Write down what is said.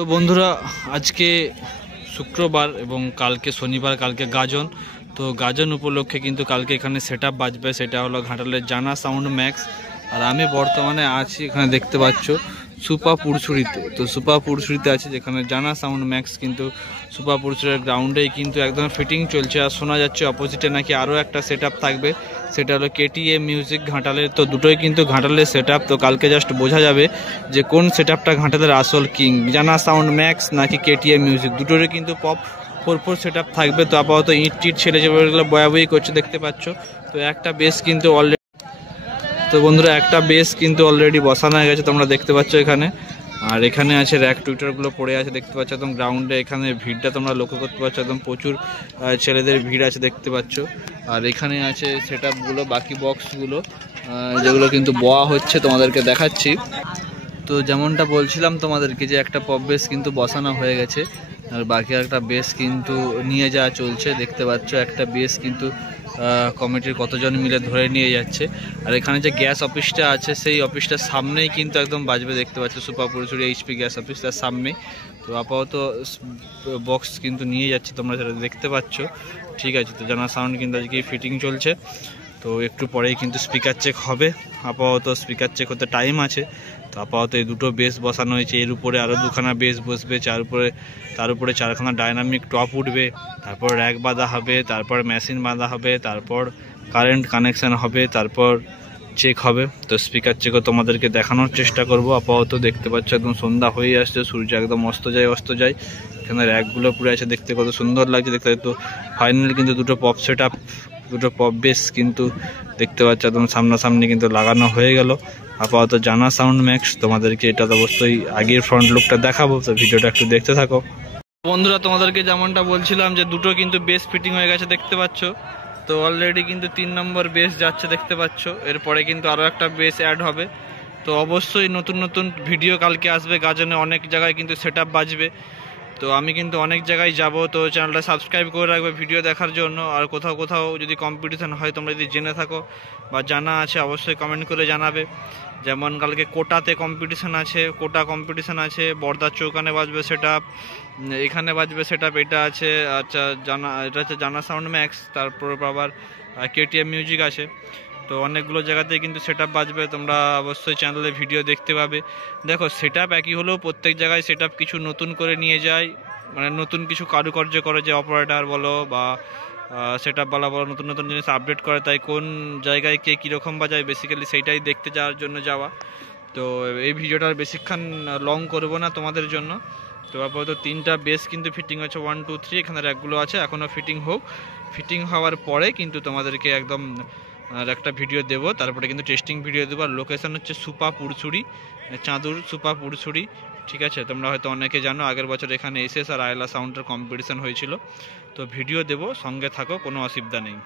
তো বন্ধুরা, আজকে শুক্রবার এবং কালকে শনিবার, কালকে গাজন। তো গাজন উপলক্ষে কিন্তু কালকে এখানে সেটআপ বাজবে, সেটা হলো ঘাটালের জানা সাউন্ড ম্যাক্স। আর আমি বর্তমানে আছি এখানে দেখতে পাচ্ছ সুপা পুরসুরিতে। তো সুপা পুরসুরিতে আছে যেখানে জানা সাউন্ড ম্যাক্স কিন্তু সুপা পুরসুরির গ্রাউন্ডেই কিন্তু একদম ফিটিং চলছে। আর শোনা যাচ্ছে অপোজিটে নাকি আরও একটা সেটআপ থাকবে, সেটা হলো কেটিএ মিউজিক ঘাটালের। তো দুটোই কিন্তু ঘাটালের সেটআপ। তো কালকে জাস্ট বোঝা যাবে যে কোন সেটআপটা ঘাটালের আসল কিং, জানা সাউন্ড ম্যাক্স নাকি কেটিএ মিউজিক। দুটোরই কিন্তু পপ 4/4 সেটআপ থাকবে। তো আপাতত ইট টিট ছেড়ে যেগুলো বয়াবই করছে দেখতে পাচ্ছ। তো একটা বেস কিন্তু অলরেডি, তো বন্ধুরা একটা বেস কিন্তু অলরেডি বসানো হয়ে গেছে, তোমরা দেখতে পাচ্ছ এখানে। আর এখানে আছে র্যাক টুইটারগুলো পড়ে আছে দেখতে পাচ্ছ একদম গ্রাউন্ডে। এখানে ভিড়টা তোমরা লক্ষ্য করতে পারছো, একদম প্রচুর ছেলেদের ভিড় আছে দেখতে পাচ্ছ। আর এখানে আছে সেটআপগুলো, বাকি বক্সগুলো যেগুলো কিন্তু বয়া হচ্ছে, তোমাদেরকে দেখাচ্ছি। তো যেমনটা বলছিলাম তোমাদেরকে যে একটা পপ বেস কিন্তু বসানো হয়ে গেছে, আর বাকি একটা বেস কিন্তু নিয়ে যাওয়া চলছে দেখতে পাচ্ছ। একটা বেস কিন্তু কমিটির কতজন মিলে ধরে নিয়ে যাচ্ছে। আর এখানে যে গ্যাস অফিসটা আছে সেই অফিসটার সামনেই কিন্তু একদম বাজবে দেখতে পাচ্ছ, super Pursuri HP gas office তার সামনেই। তো আপাতত বক্স কিন্তু নিয়ে যাচ্ছি, তোমরা সেটা দেখতে পাচ্ছ। ঠিক আছে, তো জানা সাউন্ড কিন্তু আজকে ফিটিং চলছে। তো একটু পরেই কিন্তু স্পিকার চেক হবে। আপাতত স্পিকার চেক হতে টাইম আছে। তো আপাতত এই দুটো বেস বসানো হয়েছে, এর উপরে আরও দুখানা বেস বসবে, তার উপরে চারখানা ডায়নামিক টপ উঠবে, তারপর র্যাক বাঁধা হবে, তারপর মেশিন বাঁধা হবে, তারপর কারেন্ট কানেকশান হবে, তারপর চেক হবে। তো স্পিকার চেকও তোমাদেরকে দেখানোর চেষ্টা করব। আপাতত দেখতে পাচ্ছ একদম সন্ধ্যা হয়ে আসছে, সূর্য একদম অস্ত যায়। এখানে র্যাকগুলো পুরো আছে, দেখতে কত সুন্দর লাগছে দেখতে। তো ফাইনালি কিন্তু দুটো পপ সেটআপ, দুটো পপ বেস কিন্তু দেখতে পাচ্ছ একদম সামনাসামনি কিন্তু লাগানো হয়ে গেল। আপাতত জানা সাউন্ড ম্যাক্স, তোমাদেরকে এটা তো অবশ্যই আগের ফ্রন্ট লুকটা দেখাবো, তো ভিডিওটা একটু দেখতে থাকো। বন্ধুরা, তোমাদেরকে যেমনটা বলছিলাম যে দুটো কিন্তু বেস ফিটিং হয়ে গেছে দেখতে পাচ্ছ। তো অলরেডি কিন্তু 3 নম্বর বেস যাচ্ছে দেখতে পাচ্ছ। এরপরে কিন্তু আরও একটা বেস অ্যাড হবে। তো অবশ্যই নতুন নতুন ভিডিও কালকে আসবে গাজনে, অনেক জায়গায় কিন্তু সেটআপ বাজবে। তো আমি কিন্তু অনেক জায়গায় যাব, তো চ্যানেলটা সাবস্ক্রাইব করে রাখবে ভিডিও দেখার জন্য। আর কোথাও যদি কম্পিটিশান হয়, তোমরা যদি জেনে থাকো বা জানা আছে অবশ্যই কমেন্ট করে জানাবে। যেমন কালকে কোটাতে কম্পিটিশান আছে, কোটা কম্পিটিশান আছে, বর্দার চৌকানে বাজবে সেটআপ, এখানে বাজবে সেটআপ, এটা আছে আচ্ছা এটা হচ্ছে জানা সাউন্ড ম্যাক্স, তারপর আবার কেটিএম মিউজিক আছে। তো অনেকগুলো জায়গাতে কিন্তু সেটআপ বাজবে, তোমরা অবশ্যই চ্যানেলে ভিডিও দেখতে পাবে। দেখো সেটআপ একই হলেও প্রত্যেক জায়গায় সেটআপ কিছু নতুন করে নিয়ে যায়, মানে নতুন কিছু কারুকার্য করে, যে অপারেটর বলো বা সেটআপ বলা বলো, নতুন নতুন জিনিস আপডেট করে। তাই কোন জায়গায় কে কীরকম বাজায় বেসিক্যালি সেইটাই দেখতে যাওয়ার জন্য যাওয়া। তো এই ভিডিওটা বেশিক্ষণ লং করব না তোমাদের জন্য। তো আপাতত 3টা বেস কিন্তু ফিটিং হচ্ছে, 1 2 3, এখানে র্যাকগুলো আছে, এখনও ফিটিং হোক। ফিটিং হওয়ার পরে কিন্তু তোমাদেরকে একদম আর একটা ভিডিও দেবো, তারপরে কিন্তু টেস্টিং ভিডিও দেবো। আর লোকেশান হচ্ছে সুপা পুরসুরি, চাঁদুর সুপা পুরসুরি। ঠিক আছে, তোমরা হয়তো অনেকে জানো, আগের বছর এখানে এসএস আর আয়লা সাউন্ডের কম্পিটিশান হয়েছিল। তো ভিডিও দেবো, সঙ্গে থাকো, কোনো অসুবিধা নেই।